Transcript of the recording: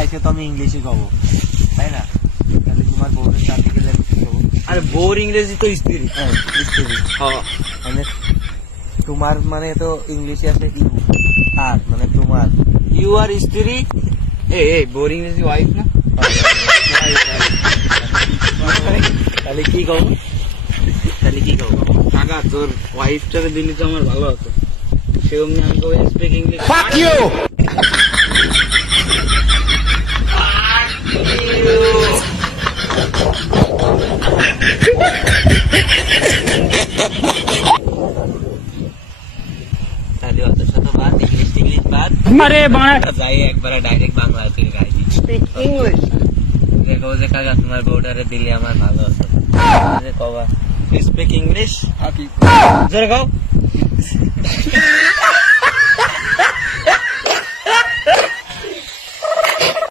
আইসে তো আমি ইংলিশই কব, তাই না? তাহলে তোমার বউয়ের সাথে গেলে আমি কি কব? আরে বউর ইংরেজি তো স্ত্রী। হ্যাঁ, স্ত্রী। মানে তোমার মানে তো ইংলিশে আছে ইউ, আর মানে তোমার। ইউ আর স্ত্রী। বউর ইংরেজি ওয়াইফ না? তাহলে কি কব? তাহলে কি কব? কাকা তোর ওয়াইফটারে দিলি তো আমার ভালো হতো। সেরকম আমি কবে স্পিক ইংলিশ। Fuck you! তাহলে অত শত বাদ, ইংলিশ টিংলিশ বাদ, আরে বাড়া যাই একবার ডাইরেক্ট বাংলা থেকে গাই দিই। Speak English. দেখো যে কাকা তোমার বউটারে দিলে আমার ভালো হতো। যে কবা স্পিক ইংলিশ। জোরে গাও।